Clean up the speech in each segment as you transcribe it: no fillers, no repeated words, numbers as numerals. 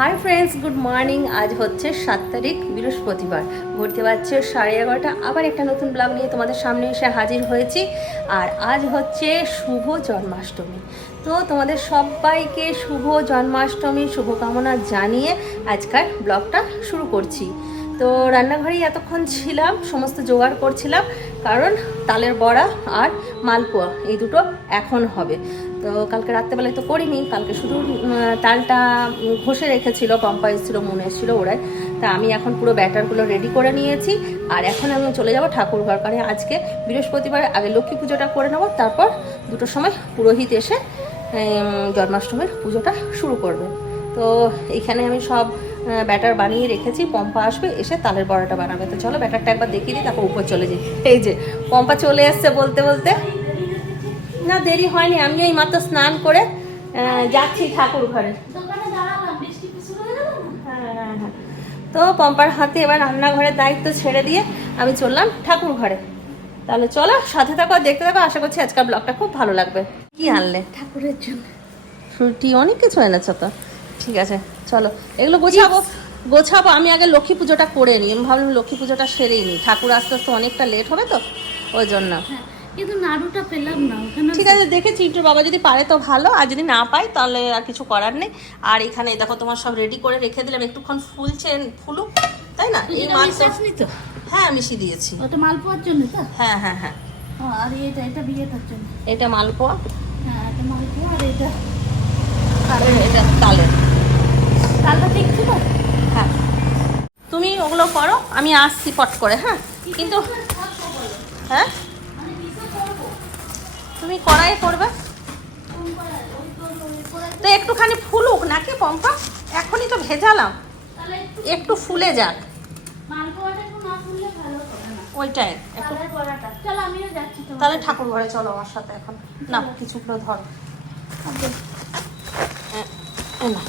Hi friends, good morning. আজ হচ্ছে 7 তারিখ, বৃহস্পতিবার। ঘুরতে পারছে 11:30। আবার একটা নতুন ব্লগ নিয়ে তোমাদের সামনে এসে হাজির হয়েছি। আর আজ হচ্ছে শুভ জন্মাষ্টমী। তো তোমাদের সবাইকে শুভ জন্মাষ্টমী শুভকামনা জানিয়ে আজকাল ব্লগটা শুরু করছি। তো রান্নাঘরেই এতক্ষণ ছিলাম, সমস্ত জোগাড় করছিলাম, কারণ তালের বড়া আর মালপোয়া এই দুটো এখন হবে। তো কালকে রাত্রেবেলায় তো করিনি, কালকে শুধু তালটা ঘষে রেখেছিল, পম্পা এসেছিলো, মনে এসেছিলো ওরাই। তা আমি এখন পুরো ব্যাটারগুলো রেডি করে নিয়েছি। আর এখন আমি চলে যাব ঠাকুর ঘর, কারণ আজকে বৃহস্পতিবার, আগে লক্ষ্মী পুজোটা করে নেবো, তারপর 2টোর সময় পুরোহিত এসে জন্মাষ্টমীর পুজোটা শুরু করবে। তো এইখানে আমি সব ব্যাটার বানিয়ে রেখেছি, পম্পা আসবে, এসে তালের বড়াটা বানাবে। তো চলো ব্যাটারটা একবার দেখিয়ে দিই, তারপর উপর চলে যাই। এই যে পম্পা চলে এসছে বলতে বলতে। না, দেরি হয়নি, আমি এই মাত্র স্নান করে যাচ্ছি ঠাকুর ঘরে। হ্যাঁ। তো পম্পার হাতে এবার রান্নাঘরের দায়িত্ব ছেড়ে দিয়ে আমি চললাম ঠাকুর ঘরে। তাহলে চলো, সাথে থাকো, দেখতে থাকো। আশা করছি আজকাল ব্লগটা খুব ভালো লাগবে। কি আনলে ঠাকুরের জন্য? ফ্রুটি অনেক কিছু এনেছো তো, ঠিক আছে চলো এগুলো গোছাবো। আমি আগে লক্ষ্মী পুজোটা করে নিই। আমি ভাবলাম লক্ষ্মী পুজোটা সেরেই নিই, ঠাকুর আস্তে আস্তে অনেকটা লেট হবে তো ওই জন্য। কিন্তু নাড়ুটা পেলাম না ওখানে। ঠিক আছে, দেখেছি একটু, বাবা যদি পারে তো ভালো, আর যদি না পাই তাহলে আর কিছু করার নেই। আর এখানে দেখো তোমার সব রেডি করে রেখে দিলাম, একটুক্ষণ ফুলুক, তাই না? এই মাত্র। হ্যাঁ, মিশিয়ে দিয়েছি। ওটা মালপোয়ার জন্য তো? হ্যাঁ। আর এটা বিয়েটার জন্য। এটা মালপোয়া। হ্যাঁ, এটা মালপোয়া। আর এটা তালের। তালটা ঠিক ছিল। হ্যাঁ, তুমি ওগুলো করো, আমি আসছি পট করে। হ্যাঁ, কিন্তু হ্যাঁ তুমি কড়াই করবে তো একটুখানি ফুলুক নাকি পম্পা, এখনই তো ভেজালাম, একটু ফুলে যাক। ওইটাই একটু। তাহলে ঠাকুর ঘরে চলো আমার সাথে এখন। না, কিছুগুলো ধরো না।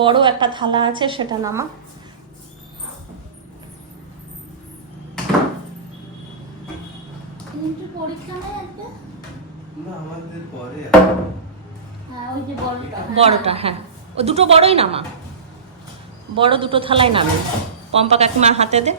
বড় একটা থালা আছে, সেটা নামা। বড়টা, হ্যাঁ, ও দুটো বড়ই নামা, বড় দুটো থালায় নামে। পম্পা কাকিমার হাতে দে।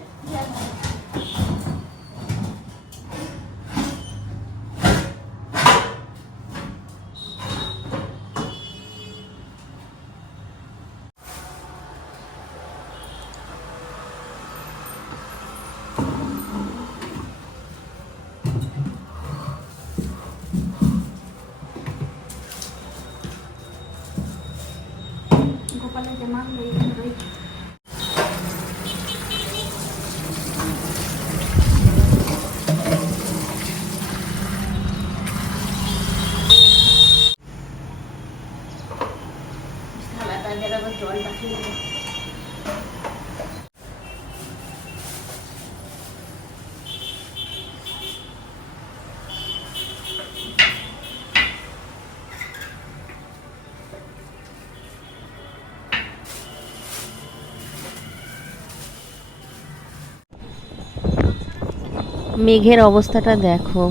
মেঘের অবস্থাটা দেখো,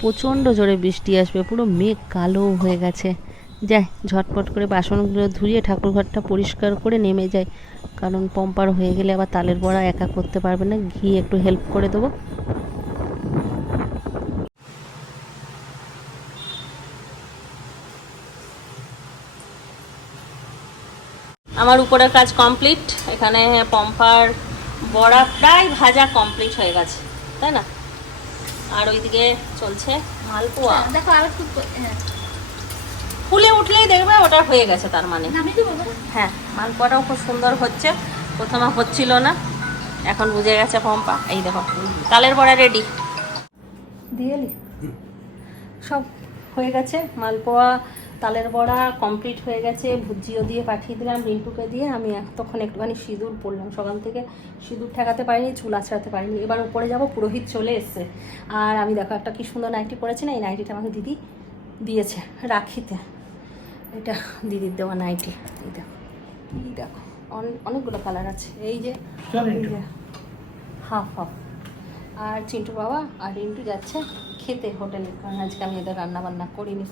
প্রচণ্ড জোরে বৃষ্টি আসবে, পুরো মেঘ কালো হয়ে গেছে। যাই ঝটপট করে বাসনগুলো ধুয়ে ঠাকুরঘরটা পরিষ্কার করে নেমে যায়, কারণ পম্পার হয়ে গেলে আবার তালের বড়া একা করতে পারবে না, ঘি একটু হেল্প করে দেবো। আমার উপরের কাজ কমপ্লিট, এখানে পম্পার বড়া প্রায় ভাজা কমপ্লিট হয়ে গেছে, তাই না? আর ওইদিকে চলছে মালপোয়া। দেখো আর একটু ফুলে উঠলেই দেখবে ওটা হয়ে গেছে, তার মানে। হ্যাঁ, মালপোয়াটাও খুব সুন্দর হচ্ছে, প্রথমে হচ্ছিল না, এখন বুঝে গেছে পম্পা। এই দেখো তালের বড়া রেডি দিয়ে সব হয়ে গেছে। মালপোয়া, তালের বড়া কমপ্লিট হয়ে গেছে, ভুজিও দিয়ে পাঠিয়ে দিলাম রিন্টুকে দিয়ে। আমি তখন একটুখানি সিঁদুর পরলাম, সকাল থেকে সিঁদুর ঠেকাতে পারিনি, চুল আছড়াতে পারিনি। এবার উপরে যাব, পুরোহিত চলে এসছে। আর আমি দেখো একটা কি সুন্দর নাইটি পরেছি না, এই নাইটিটা আমাকে দিদি দিয়েছে রাখিতে। এটা দিদির দেওয়া নাইটি। এই দেখো অনেকগুলো কালার আছে। এই যে হাফ হাফ। আর চিন্টু বাবা আর রিন্টু যাচ্ছে খেতে হোটেলে, কারণ আজকে আমি এদের রান্না বান্না করিনি।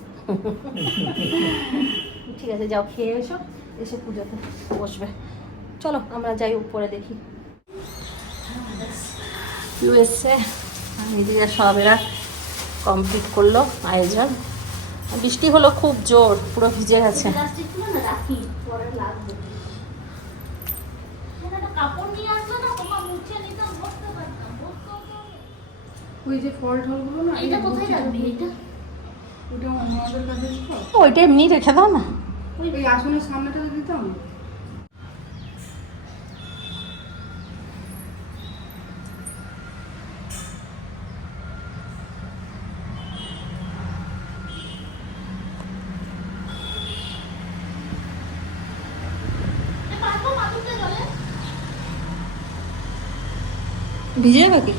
ঠিক আছে, যাও খেয়ে এসো, এসে পুজোতে বসবে। চলো আমরা যাই উপরে দেখি। কেউ এসছে, দিদিরা সব এরা কমপ্লিট করলো আয়োজন। বৃষ্টি হলো খুব জোর, পুরো ভিজে গেছে। প্লাস্টিকগুলো না রাখি, পরে লাগবে। একটা কাপড় নিয়ে আসলে না, তোমার মুছে নিতাম, বসতে পারতাম, বসতে হতো। ওই যে ফল টলগুলো না, এটা কোথায় রাখবি? এটা ওটা আমাদের কাছে তো ওইটা এমনি রেখে দাও না। ওই আসনের সামনেটা দিতাম। পারবো মাদুরটা জলে? ভিজে যাবে কি?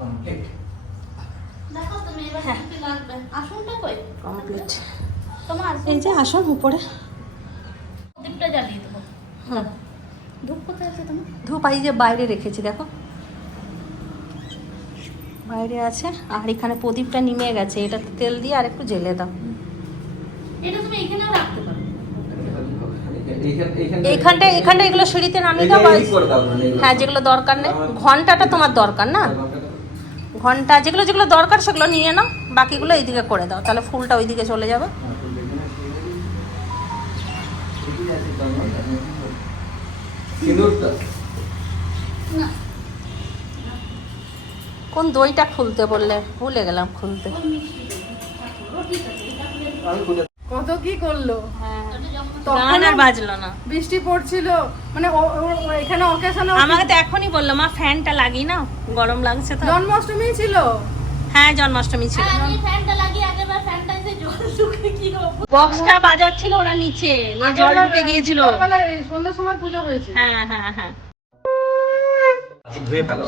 কমপ্লিট। দেখো তুমি এবার কি লাগবে? আসনটা কই? কমপ্লিট। তোমার এই যে আসন উপরে। প্রদীপটা জ্বালিয়ে দেবো। হুম, ধূপ কোথায় আছে তোমার? ধূপ এই যে বাইরে রেখেছি, দেখো বাইরে আছে। আর এখানে প্রদীপটা নিমে গেছে, এটাতে তেল দিয়ে আর একটু জেলে দাও। এটা তুমি এখানেও রাখতে পারো। এইখানটা এইখানটা এগুলো সিঁড়িতে নামিয়ে দাও। হ্যাঁ, যেগুলো দরকার নেই। ঘন্টাটা তোমার দরকার না, ঘন্টা যেগুলো যেগুলো দরকার সেগুলো নিয়ে নাও, বাকিগুলো এইদিকে করে দাও, তাহলে ফুলটা ওইদিকে চলে যাবে। না, কোন দইটা খুলতে বললে, ভুলে গেলাম খুলতে। ওই মিষ্টি দেবো। ও ঠিক আছে, এটা খুলে কত কি করলো, হ্যাঁ, ওটা যখন গান আর বাজলো না। বৃষ্টি পড়ছিল, মানে এখানে অকেশনে আমাকে তো এখনই বললো মা ফ্যানটা লাগিয়ে নাও, গরম লাগছে তো। জন্মাষ্টমী ছিল। হ্যাঁ, জন্মাষ্টমী ছিল। হ্যাঁ, আমি ফ্যানটা লাগিয়ে আগেরবার ফ্যানটা এসে জল শুকিয়ে কি করবো? বক্সটা বাজাচ্ছিল ওরা নিচে, নিয়ে জল ঢুকে গিয়েছিল। সকালবেলা এই সন্ধ্যার সময় পুজো হয়েছে। হ্যাঁ হ্যাঁ হ্যাঁ। ধুয়ে ফেলো।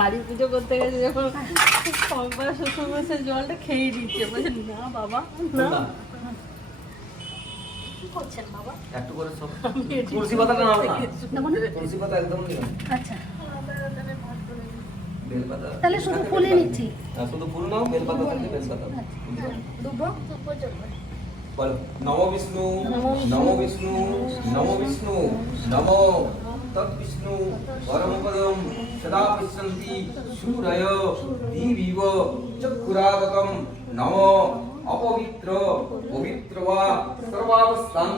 বাড়ি পুজো করতে গেছে যখন সবার শ্বশুর মশাই জলটা খেয়ে দিচ্ছে, বলছে না বাবা না। কি করছেন বাবা? একটু করে সব তুলসী পাতাটা নাও না, তুলসী পাতা একদম নিও। আচ্ছা, বেল পাতা তাহলে শুধু ফুলই নিচ্ছি। হ্যাঁ, শুধু ফুল নাও, বেল পাতা থাকলে বেল পাতা দুব্বো ধূপ জ্বলবে। বলো। নমো বিষ্ণু, নমো বিষ্ণু, নমো বিষ্ণু, নমো তদ্বিষ্ণু পরমপদম সদা পশ্যন্তি সূরয় দিবিব চক্ষুরাগতম নমো অপবিত্র পবিত্র বা সর্বাবস্থান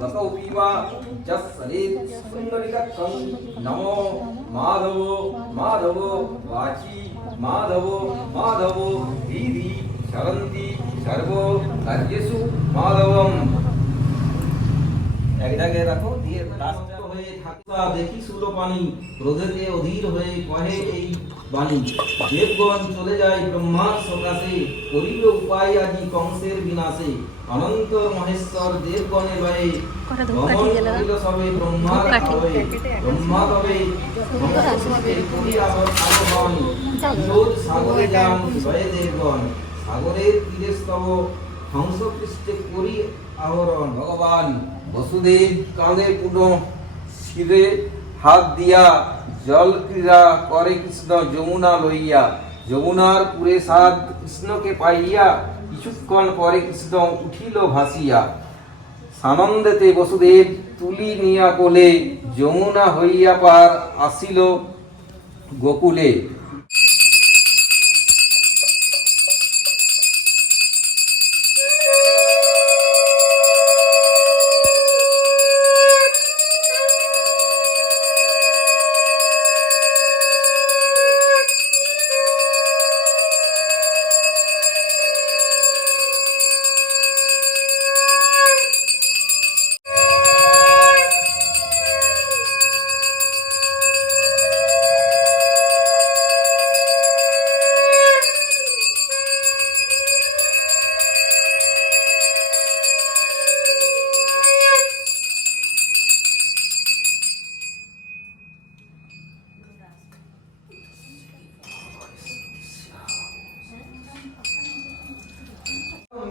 গতৌপি বা যස්සরেৎ সুন্দরিকক্ষং নমো মাধব মাধব বাচি মাধব মাধব দিদি চরন্তি সর্ব কার্যেষু মাধবম। এক জায়গায় রাখো, দিয়ে রাস্ত হয়ে থাকা দেখি সুলো পানি, ক্রোধেতে অধীর হয়ে কহে এই বাণী। দেবগণ চলে যায় ব্রহ্মার সকাশে, করিল উপায় আজি কংসের বিনাশে। অনন্ত মহেশ্বর দেবগণে লয়ে, কটা ধূপ গমন কাঠিয়ে গেল না? করিল সবে ব্রহ্মার ধূপ কাঠি। আলোয়। ব্রহ্মা তবে ধ্বংসসৃষ্টির করি আবহন, বিরোধ সাগরে যান লয়ে দেবগণ। সাগরের তীরে স্তব হংস পৃষ্ঠে করি আহরণ। ভগবান বসুদেব কাঁধে পুনঃ শিরে হাত দিয়া, জল ক্রীড়া করে কৃষ্ণ যমুনা লইয়া। যমুনার পুরে সাদ কৃষ্ণকে পাইয়া, কিছুক্ষণ পরে কৃষ্ণ উঠিল ভাসিয়া। সানন্দেতে বসুদেব তুলি নিয়া কোলে, যমুনা হইয়া পার আসিল গোকুলে।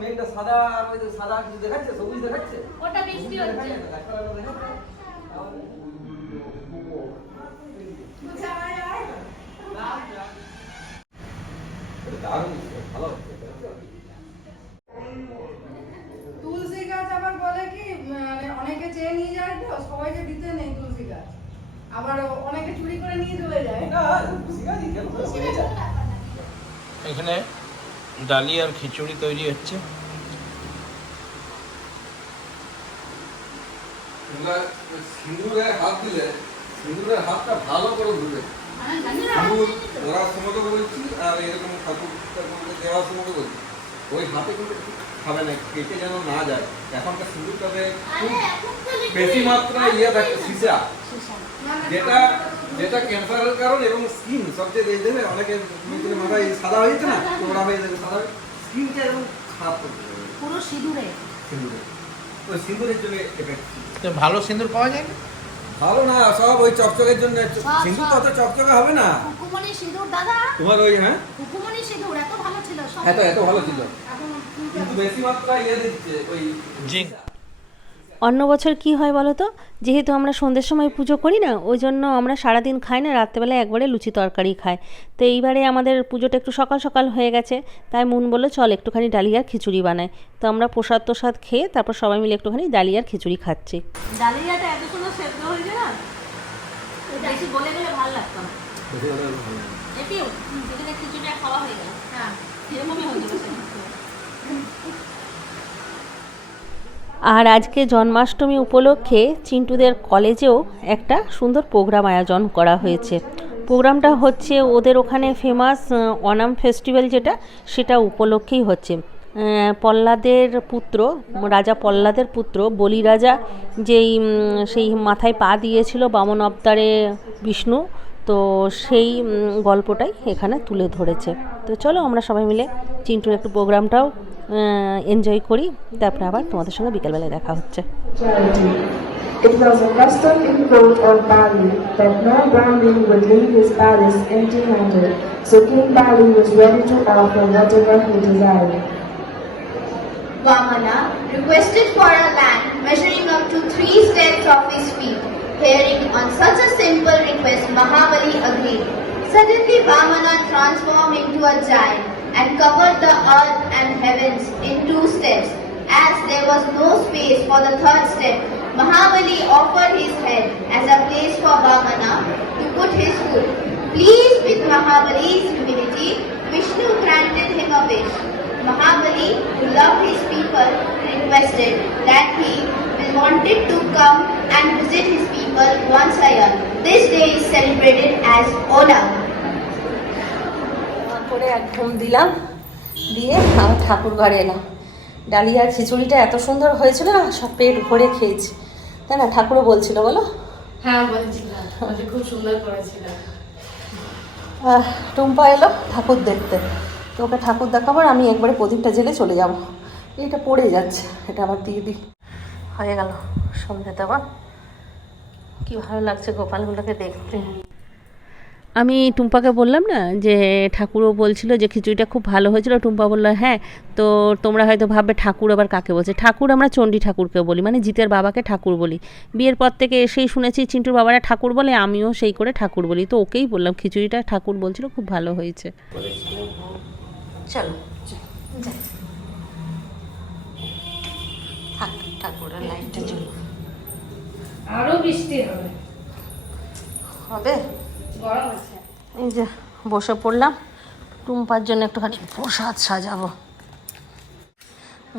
মেঘটা সাদা আর ওই যে সাদা কিছু দেখাচ্ছে, সবুজ দেখাচ্ছে। ওটা বৃষ্টি হচ্ছে। দারুণ, ভালো হচ্ছে। তুলসী গাছ আবার বলে কি মানে অনেকে চেয়ে নিয়ে যায় তো, সবাইকে দিতে নেই তুলসী গাছ, আবার অনেকে চুরি করে নিয়ে চলে যায়। না, তুলসী গাছই কেন হয়ে যায়। এখানে ডালিয়ার খিচুড়ি তৈরি হচ্ছে। সিঁদুরে হাত দিলে সিঁদুরের হাতটা ভালো করে ধুবে। সিঁদুর ওরা সময় বলছি আর এরকম ঠাকুর দেওয়ার সময় বলছি, ওই হাতে কিন্তু খাবে না, কেটে যেন না যায়। এখনকার সিঁদুরটাতে খুব বেশি মাত্রায় ইয়ে থাকে, সীসা, যেটা যেটা ক্যান্সারের কারণ এবং স্কিন সবচেয়ে দিয়ে দেবে। অনেকে মাথায় সাদা হয়ে যাচ্ছে না, তোমরা হয়ে যাবে সাদা, স্কিনটা এরকম খারাপ করতে হবে পুরো সিঁদুরে। সিঁদুরে, ওই সিঁদুরের জন্য এফেক্ট। তো ভালো সিঁদুর পাওয়া যায় না? ভালো না, সব ওই চকচকের জন্য। সিঁদুর তো অত চকচকে হবে না হুকুমনি সিঁদুর দাদা, তোমার ওই। হ্যাঁ, হুকুমনি সিঁদুর এত ভালো ছিল সব। এত ভালো ছিল, কিন্তু বেশি মাত্রায় ইয়ে দিচ্ছে ওই জিঙ্ক। অন্য বছর কি হয় বলো তো, যেহেতু আমরা সন্ধ্যের সময় পুজো করি না, ওই জন্য আমরা সারাদিন খাই না, রাত্রেবেলা একবারে লুচি তরকারি খাই। তো এইবারে আমাদের পুজোটা একটু সকাল সকাল হয়ে গেছে, তাই মন বললো চল একটুখানি ডালিয়ার খিচুড়ি বানাই। তো আমরা প্রসাদ তোসাদ খেয়ে তারপর সবাই মিলে একটুখানি ডালিয়ার খিচুড়ি খাচ্ছি। ডালিয়াটা এত সুন্দর সেদ্ধ হয়েছে না, বেশি গলে গেলে ভালো লাগতো না। এটিও সেখানে খিচুড়িটা খাওয়া হয়ে গেল। হ্যাঁ, এরকমই হয়ে যাবে। আর আজকে জন্মাষ্টমী উপলক্ষে চিন্টুদের কলেজেও একটা সুন্দর প্রোগ্রাম আয়োজন করা হয়েছে। প্রোগ্রামটা হচ্ছে ওদের ওখানে ফেমাস ওনাম ফেস্টিভ্যাল, যেটা সেটা উপলক্ষেই হচ্ছে। প্রহ্লাদের পুত্র, রাজা প্রহ্লাদের পুত্র বলি রাজা সেই মাথায় পা দিয়েছিল বামন অবতারে বিষ্ণু, তো সেই গল্পটাই এখানে তুলে ধরেছে। তো চলো আমরা সবাই মিলে চিন্টুর একটু প্রোগ্রামটাও এনজয় করি, তারপরে আবার তোমাদের সঙ্গে বিকেলবেলায় দেখা হচ্ছে। It was a custom in court of Bali that no Brahmin would leave his palace empty-handed, so King Bali was ready to offer whatever he desired. Vamana requested for a land measuring up to 3 steps of his feet. Hearing on such a simple request, Mahabali agreed. Suddenly Vamana transformed into a giant and covered the earth and heavens in 2 steps. As there was no space for the 3rd step, Mahabali offered his head as a place for Vamana to put his foot. Pleased with Mahabali's humility, Vishnu granted him a wish. Mahabali, who loved his people, requested that he wanted to come and visit his people once a year. This day is celebrated as Onam. করে এক ঘুম দিলাম, দিয়ে আমার ঠাকুর ঘরে এলাম। ডালিয়ার খিচুড়িটা এত সুন্দর হয়েছিল না, সব পেট ভরে খেয়েছি, তাই না? ঠাকুরও বলছিল বলো। হ্যাঁ বলছিলাম, খুব সুন্দর করেছিল। টুম্পা এলো ঠাকুর দেখতে, তো ওকে ঠাকুর দেখাবার আমি একবারে প্রদীপটা জেলে চলে যাব। এটা পড়ে যাচ্ছে, এটা আবার দিয়ে দিই। হয়ে গেল সন্ধ্যে দেওয়া। কি ভালো লাগছে গোপালগুলোকে দেখতে। আমি টুম্পাকে বললাম না যে ঠাকুরও বলছিল যে খিচুড়িটা খুব ভালো হয়েছিল। টুম্পা বললো হ্যাঁ, তো তোমরা হয়তো ভাববে ঠাকুর আবার কাকে বলছে। ঠাকুর আমরা চণ্ডী ঠাকুরকে বলি, মানে জিতের বাবাকে ঠাকুর বলি। বিয়ের পর থেকে এসেই শুনেছি চিন্টুর বাবারা ঠাকুর বলে, আমিও সেই করে ঠাকুর বলি। তো ওকেই বললাম খিচুড়িটা ঠাকুর বলছিল খুব ভালো হয়েছে। চলো থাক, ঠাকুরের লাইটটা চলো। আরো বৃষ্টি হবে, হবে গরম আছে। এই যে বসে পড়লাম, টুম্পার জন্য একটুখানি প্রসাদ সাজাবো।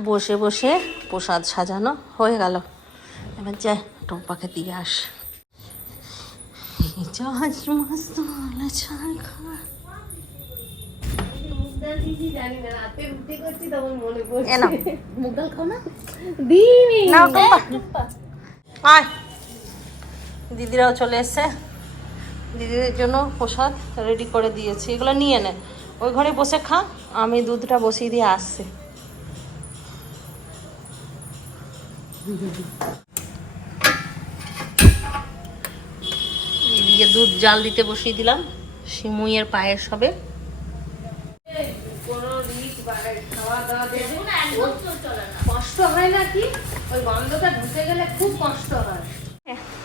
বসে বসে প্রসাদ সাজানো হয়ে গেল, এবার যাই টুম্পাকে দিয়ে আস। দিদিরাও চলে এসছে, দিদিদের জন্য প্রসাদ রেডি করে দিয়েছি, এগুলো নিয়ে নে, ওই ঘরে বসে খা, আমি দুধটা বসিয়ে দিয়ে আসছি। দিদিকে দুধ জাল দিতে বসিয়ে দিলাম, সিমুইয়ের পায়েস হবে। খাওয়া দাওয়া দেবে দেখুন একদম চোখ চলে না। কষ্ট হয় না কি ওই গন্ধটা ঢুকে গেলে খুব কষ্ট হয়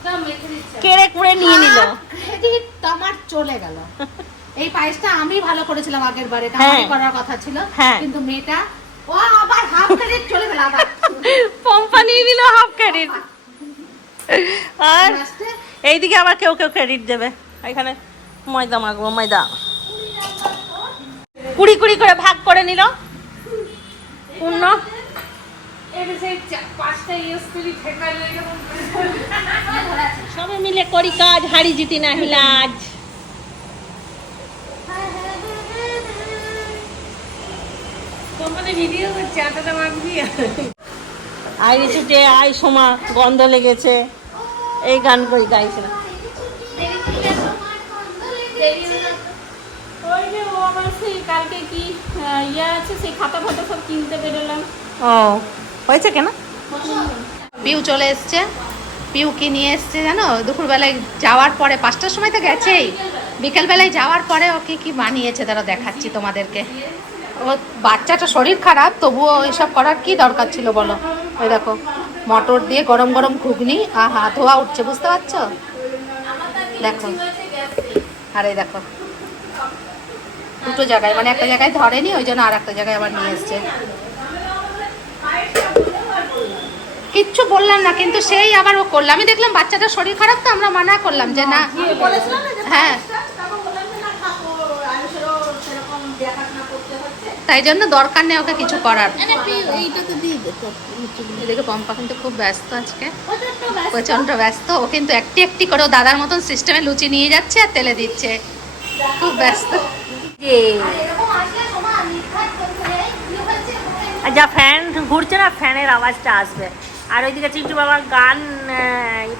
সব মেখে দিচ্ছে কেড়ে কুড়ে নিয়ে নিল। ক্রেডিট আমার চলে গেল। এই পায়েসটা আমি ভালো করেছিলাম আগের বারে, এটা হ্যাঁ। আমারই করার কথা ছিল, হ্যাঁ। কিন্তু মেয়েটা ও আবার হাফ ক্রেডিট চলে গেল আবার। পম্পা নিয়ে নিল হাফ ক্রেডিট। আর লাস্টে এইদিকে আবার কেউ কেউ ক্রেডিট দেবে। এখানে ময়দা মাখবো, ময়দা 20 করে ভাগ করে নিল পূর্ণ। সবাই মিলে করি কাজ, হাড়ি জিতি না হিলাজ। ভিডিও করছে আটাটা মাখবি আই ছুটে আই সোমা গন্ধ লেগেছে, এই গান করি গাইছিলাম। ওই যে ও আমার সেই কালকে কি ইয়ে আছে সেই খাতা ফাতা সব কিনতে বেরোলাম। ও হয়েছে কেন? পিউ চলে এসছে। পিউ কি নিয়ে এসছে জানো? দুপুরবেলায় যাওয়ার পরে 5টার সময় তো গেছেই, বিকেলবেলায় যাওয়ার পরে ওকে কি বানিয়েছে তারা দেখাচ্ছি তোমাদেরকে। ও বাচ্চাটা শরীর খারাপ, তবুও এসব করার কি দরকার ছিল বলো? ওই দেখো মটর দিয়ে গরম গরম ঘুগনি, আহা ধোয়া উঠছে, বুঝতে পারছো? দেখো, আর এই দেখো দুটো জায়গায়, মানে একটা জায়গায় ধরেনি, ওই জন্য আর একটা জায়গায় আবার নিয়ে এসছে। কিচ্ছু বললাম না, কিন্তু সেই আবার ও করলো। আমি দেখলাম বাচ্চাটার শরীর খারাপ, তো আমরা মানা করলাম যে না। হ্যাঁ, তাই জন্য দরকার নেই ওকে কিছু করার। এদিকে পম্পা কিন্তু খুব ব্যস্ত আজকে, প্রচন্ড ব্যস্ত। ও কিন্তু একটি একটি করে ও দাদার মতন সিস্টেমে লুচি নিয়ে যাচ্ছে আর তেলে দিচ্ছে, খুব ব্যস্ত। যা ফ্যান ঘুরছে না, ফ্যানের আওয়াজটা আসবে। আর ওইদিকে চিন্টু বাবা গান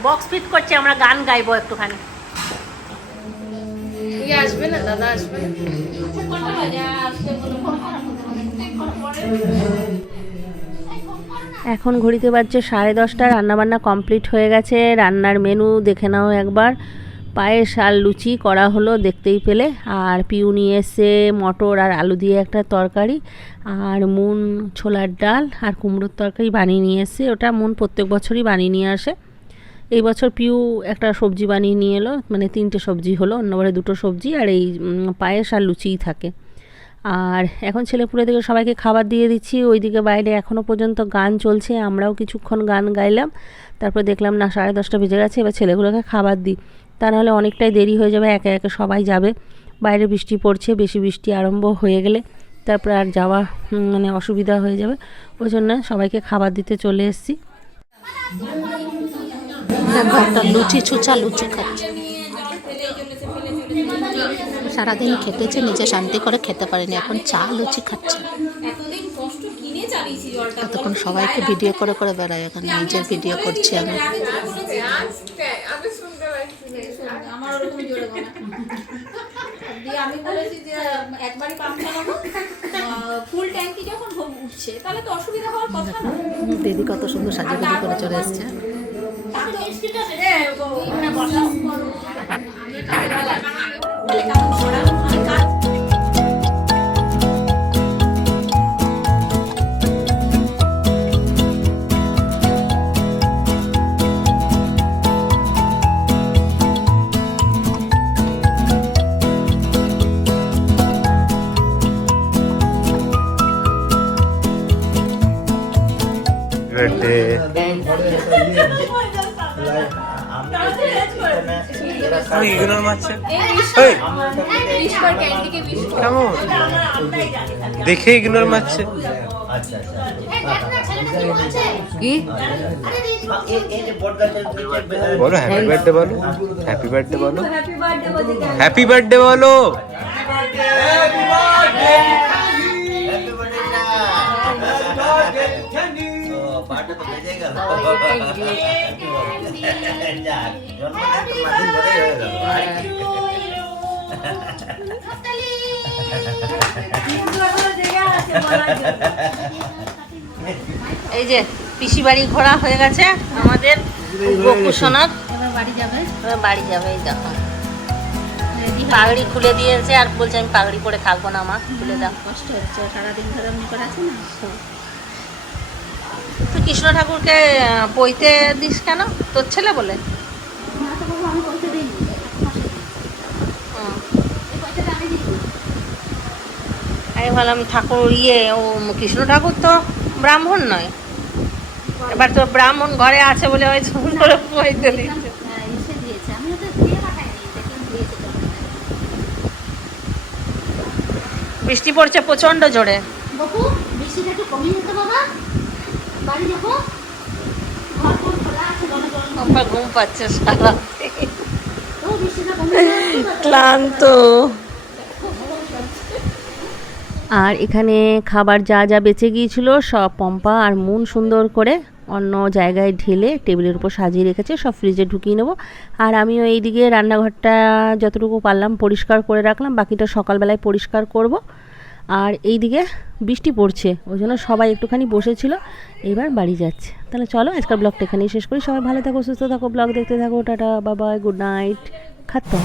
বক্স ফিট করছে, আমরা গান গাইবো একটুখানি। আসবে না দাদা, আসবে না। এখন ঘড়িতে বাজছে 10:30। রান্নাবান্না কমপ্লিট হয়ে গেছে। রান্নার মেনু দেখে নাও একবার। পায়েস আর লুচি করা হলো দেখতেই পেলে। আর পিউ নিয়ে এসে মটর আর আলু দিয়ে একটা তরকারি, আর মুন ছোলার ডাল আর কুমড়োর তরকারি বানিয়ে নিয়ে এসে। ওটা মুন প্রত্যেক বছরই বানিয়ে নিয়ে আসে। এই বছর পিউ একটা সবজি বানিয়ে নিয়ে এলো, মানে 3টে সবজি হলো, অন্যবারে 2টো সবজি, আর এই পায়েস আর লুচিই থাকে। আর এখন ছেলেপুলে থেকে সবাইকে খাবার দিয়ে দিচ্ছি। ওইদিকে বাইরে এখনও পর্যন্ত গান চলছে, আমরাও কিছুক্ষণ গান গাইলাম। তারপর দেখলাম না 10:30 বেজে গেছে, এবার ছেলেগুলোকে খাবার দিই, তা নাহলে অনেকটাই দেরি হয়ে যাবে। একে একে সবাই যাবে। বাইরে বৃষ্টি পড়ছে, বেশি বৃষ্টি আরম্ভ হয়ে গেলে তারপরে আর যাওয়া মানে অসুবিধা হয়ে যাবে। ওই জন্য সবাইকে খাবার দিতে চলে এসেছি। একটা লুচি ছুচা লুচি খাচ্ছে। সারাদিন খেটেছে, নিজে শান্তি করে খেতে পারেনি, এখন চা লুচি খাচ্ছে। এতক্ষণ সবাইকে ভিডিও করে করে বেড়াই, এখন নিজের ভিডিও করছি আমি। আমার ওরকম জোরে বলা দিয়ে আমি বলেছি যে একবারই পাম্প চালাবো, ফুল ট্যাঙ্কি যখন উঠছে তাহলে তো অসুবিধা হওয়ার কথা না। দিদি কত সুন্দর সাজাগুজি করে চলে এসছে। ইগনোর মারছে কেমন দেখে ইগনোর মারছে। বলো হ্যাপি বার্থডে, বলো হ্যাপি বার্থডে, বলো হ্যাপি বার্থডে, বলো এই যে পিসি বাড়ি ঘোরা হয়ে গেছে আমাদের গোকুসোনার। এবার বাড়ি যাবে, এবার বাড়ি যাবে। এই দেখো রেডি পাগড়ি খুলে দিয়েছে আর বলছে আমি পাগড়ি পরে থাকবো না, মা খুলে দাও। কষ্ট হচ্ছে, সারাদিন ধরে মনে করে আছে না। তুই কৃষ্ণ ঠাকুরকে পইতে দিস কেন? তোর ছেলে বলে? না তো বাবা, আমি পয়সা দিইনি, এই পয়সাটা আমি দিইনি। আমি ভাবলাম ঠাকুর ও কৃষ্ণ ঠাকুর তো ব্রাহ্মণ নয়, এবার তো ব্রাহ্মণ ঘরে আছে বলে ওই জোর করে পইতে দিস। হ্যাঁ, এসে দিয়েছে, আমি ওদের দিয়ে পাঠাইনি, দেখলাম দিয়েছে তো। বৃষ্টি পড়ছে প্রচন্ড জোরে। বাবু, বৃষ্টিটা একটু কমিয়ে যেত বাবা, বাড়ি যাবো, ঘর ফর খোলা আছে, দলে জল কম। আমার ঘুম পাচ্ছে সারা, তো বৃষ্টিটা কমিয়ে যাচ্ছে। ক্লান্ত। আর এখানে খাবার যা যা বেঁচে গিয়েছিল সব পম্পা আর মুন সুন্দর করে অন্য জায়গায় ঢেলে টেবিলের উপর সাজিয়ে রেখেছে, সব ফ্রিজে ঢুকিয়ে নেবো। আর আমিও এইদিকে রান্নাঘরটা যতটুকু পারলাম পরিষ্কার করে রাখলাম, বাকিটা সকালবেলায় পরিষ্কার করব। আর এইদিকে বৃষ্টি পড়ছে, ওই জন্য সবাই একটুখানি বসেছিল, এবার বাড়ি যাচ্ছে। তাহলে চলো আজকাল ব্লগটা এখানেই শেষ করি। সবাই ভালো থাকো, সুস্থ থাকো, ব্লগ দেখতে থাকো। Tata, bye bye, good night, খাত্তাম।